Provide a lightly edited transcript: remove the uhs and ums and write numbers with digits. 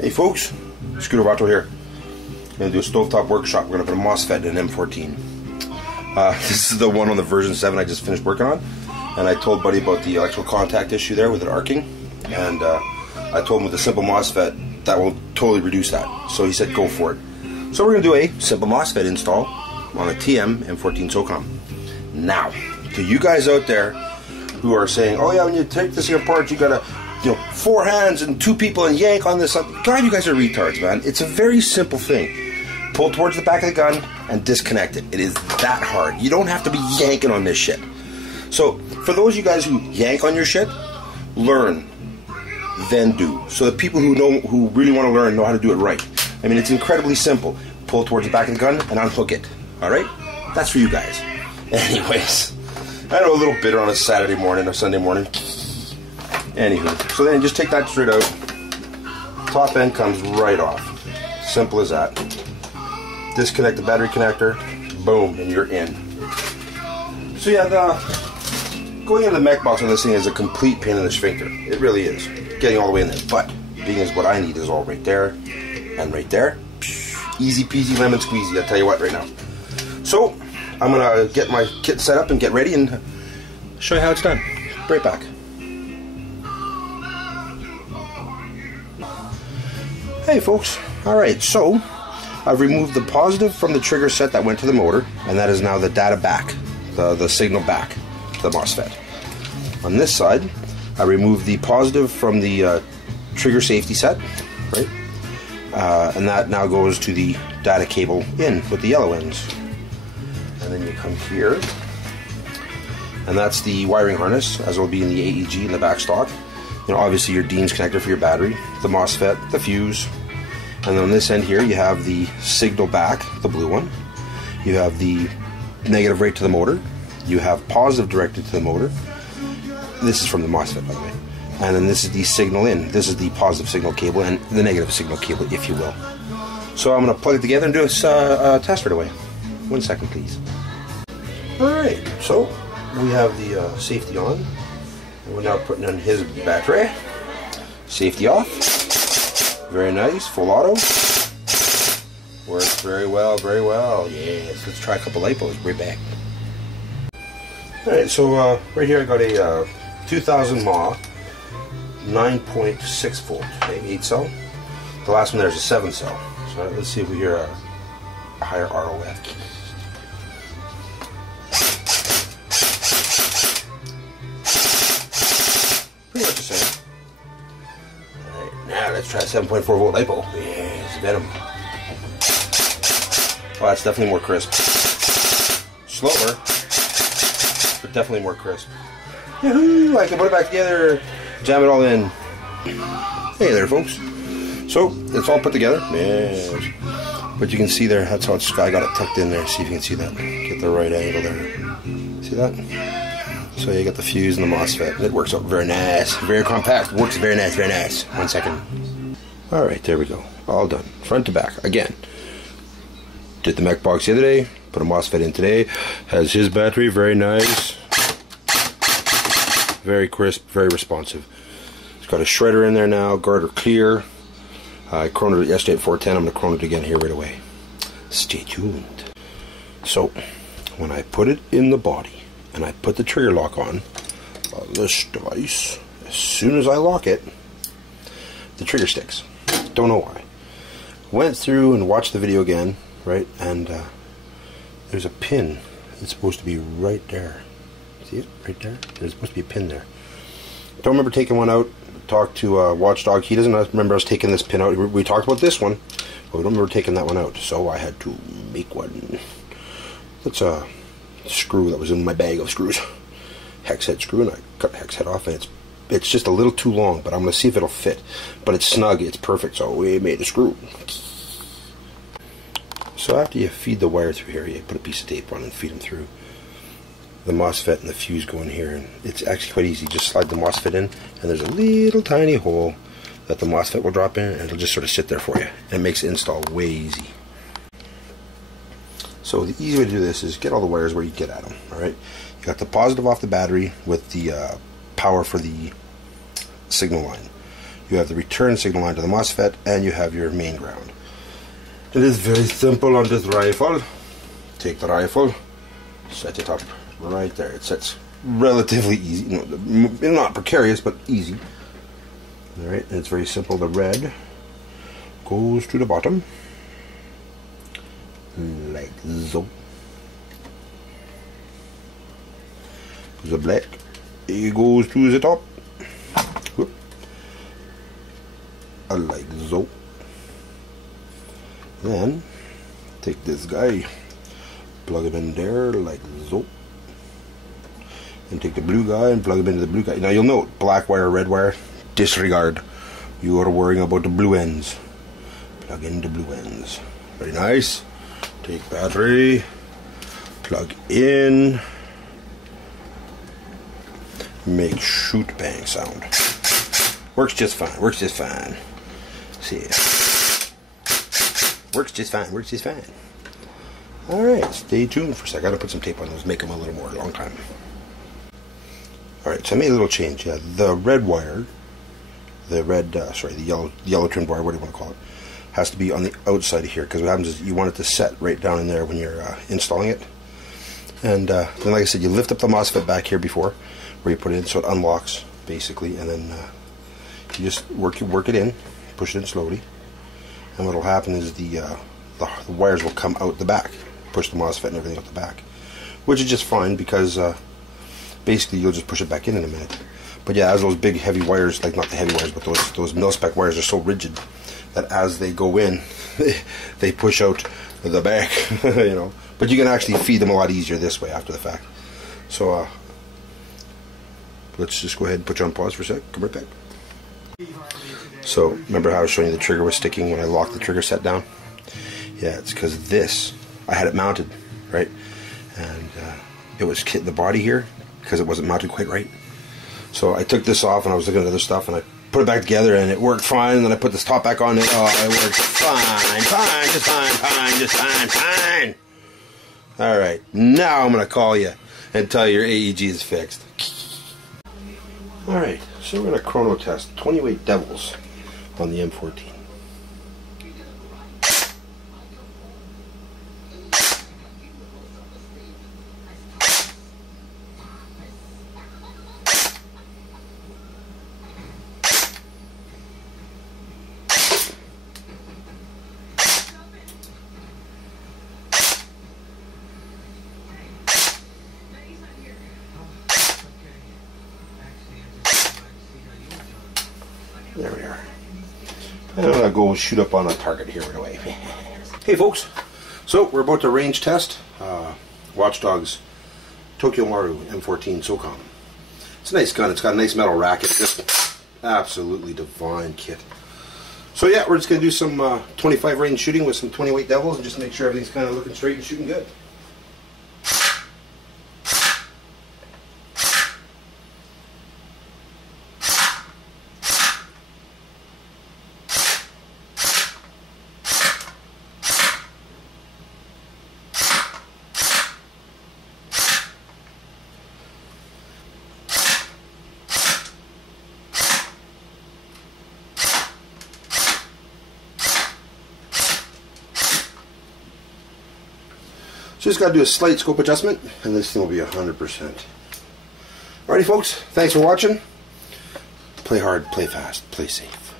Hey folks, ScooterVauto here. I'm going to do a stovetop workshop. We're going to put a MOSFET in an M14. This is the one on the version 7 I just finished working on. And I told Buddy about the electrical contact issue there with it arcing. And I told him with the Simple Mosfet, that will totally reduce that. So he said go for it. So we're going to do a Simple Mosfet install on a TMM14 Socom. Now, to you guys out there who are saying, oh yeah, when you take this thing apart, you got to, 4 hands and 2 people and yank on this. God, you guys are retards, man. It's a very simple thing. Pull towards the back of the gun and disconnect it. It is that hard. You don't have to be yanking on this shit. So, for those of you guys who yank on your shit, learn, then do. So the people who really want to learn know how to do it right. I mean, it's incredibly simple. Pull towards the back of the gun and unhook it. Alright? That's for you guys. Anyways, I know a little bitter on a Saturday morning or Sunday morning. Anywho, so then just take that straight out. Top end comes right off. Simple as that. Disconnect the battery connector. Boom, and you're in. So yeah, going into the Mechbox on this thing is a complete pain in the sphincter. It really is. Getting all the way in there. But, being as what I need is all right there and right there. Easy peasy lemon squeezy, I'll tell you what right now. So, I'm going to get my kit set up and get ready and show you how it's done. Right back. Hey folks, alright, so I've removed the positive from the trigger set that went to the motor, and that is now the data back, the signal back to the MOSFET. On this side, I removed the positive from the trigger safety set, right? And that now goes to the data cable in with the yellow ends. And then you come here, and that's the wiring harness, as will be in the AEG in the back stock. Obviously your Dean's connector for your battery, the MOSFET, the fuse, and then on this end here you have the signal back, the blue one. You have the negative right to the motor. You have positive directed to the motor. This is from the MOSFET, by the way. And then this is the signal in. This is the positive signal cable and the negative signal cable, if you will. So I'm going to plug it together and do a test right away. 1 second, please. Alright, so we have the safety on. We're now putting in his battery. Safety off. Very nice. Full auto. Works very well, very well. Yes. Let's try a couple lipos. Right back. Alright, so right here I got a 2000 mAh 9.6 volt, okay, 8 cell. The last one there is a 7 cell. So let's see if we hear a higher ROF. Pretty much the same. Alright, now let's try 7.4 volt lipo. Yes, venom. Oh, that's definitely more crisp. Slower, but definitely more crisp. Yahoo! I can put it back together, jam it all in. Hey there, folks. So, it's all put together. Yes. But you can see there, that's how I got it tucked in there. See if you can see that. Get the right angle there. See that? So you got the fuse and the MOSFET. It works out very nice. Very compact. Works very nice, very nice. 1 second. Alright, there we go. All done. Front to back. Again. Did the Mechbox the other day. Put a MOSFET in today. Has his battery. Very nice. Very crisp. Very responsive. It's got a shredder in there now. Garter clear. I chroned it yesterday at 410. I'm going to chron it again here right away. Stay tuned. So, when I put it in the body and I put the trigger lock on this device, as soon as I lock it, the trigger sticks. Don't know why. Went through and watched the video again, right? And there's a pin. It's supposed to be right there. See it? Right there? There's supposed to be a pin there. Don't remember taking one out. Talked to Watchdog. He doesn't remember us taking this pin out. We talked about this one, but we don't remember taking that one out. So I had to make one. That's a screw that was in my bag of screws. Hex head screw, and I cut the hex head off, and it's just a little too long, but I'm going to see if it'll fit. But it's snug. It's perfect. So we made a screw. So after you feed the wire through here, you put a piece of tape on and feed them through. The MOSFET and the fuse go in here, and it's actually quite easy. Just slide the MOSFET in, and there's a little tiny hole that the MOSFET will drop in, and it'll just sort of sit there for you. And it makes the install way easy. So the easy way to do this is get all the wires where you get at them. Alright, you got the positive off the battery with the power for the signal line. you have the return signal line to the MOSFET, and you have your main ground. It is very simple on this rifle. Take the rifle, set it up right there. It sets relatively easy, not precarious, but easy. Alright, and it's very simple. The red goes to the bottom, like so. The black, it goes to the top, whoop, like so. Then take this guy, plug him in there like so, and take the blue guy and plug him into the blue guy. Now you'll note, black wire, red wire, disregard. You are worrying about the blue ends. Plug in the blue ends. Very nice. Take battery, plug in, make shoot bang sound. Works just fine, works just fine. See ya. Works just fine, works just fine. Alright, stay tuned for a sec. I gotta put some tape on those, make them a little more long time. Alright, so I made a little change. Yeah, the red wire, the yellow trimmed wire, what do you want to call it, has to be on the outside of here, because what happens is you want it to set right down in there when you're installing it. And then, like I said, you lift up the MOSFET back here before, where you put it in, so it unlocks, basically, and then you just work it in, push it in slowly, and what will happen is the wires will come out the back, push the MOSFET and everything out the back, which is just fine, because basically you'll just push it back in a minute. But yeah, as those big heavy wires, like not the heavy wires, but those mil-spec wires are so rigid that as they go in, they push out the back, you know. But you can actually feed them a lot easier this way after the fact. So let's just go ahead and put you on pause for a sec. Come right back. So remember how I was showing you the trigger was sticking when I locked the trigger set down? Yeah, it's because this, I had it mounted, right? And it was hitting the body here because it wasn't mounted quite right. So I took this off and I was looking at other stuff and I put it back together and it worked fine. And then I put this top back on and it worked fine, just fine. Alright, now I'm going to call you and tell you your AEG is fixed. Alright, so we're going to chrono test 28 Devils on the M14. There we are. And I'm going to go shoot up on a target here right away. Hey folks, so we're about to range test Watchdog's Tokyo Mauri M14 Socom. It's a nice gun, it's got a nice metal racket, just absolutely divine kit. So yeah, we're just going to do some 25 range shooting with some 28 Devils and just make sure everything's kind of looking straight and shooting good. So just got to do a slight scope adjustment and this thing will be 100%. Alrighty folks, thanks for watching. Play hard, play fast, play safe.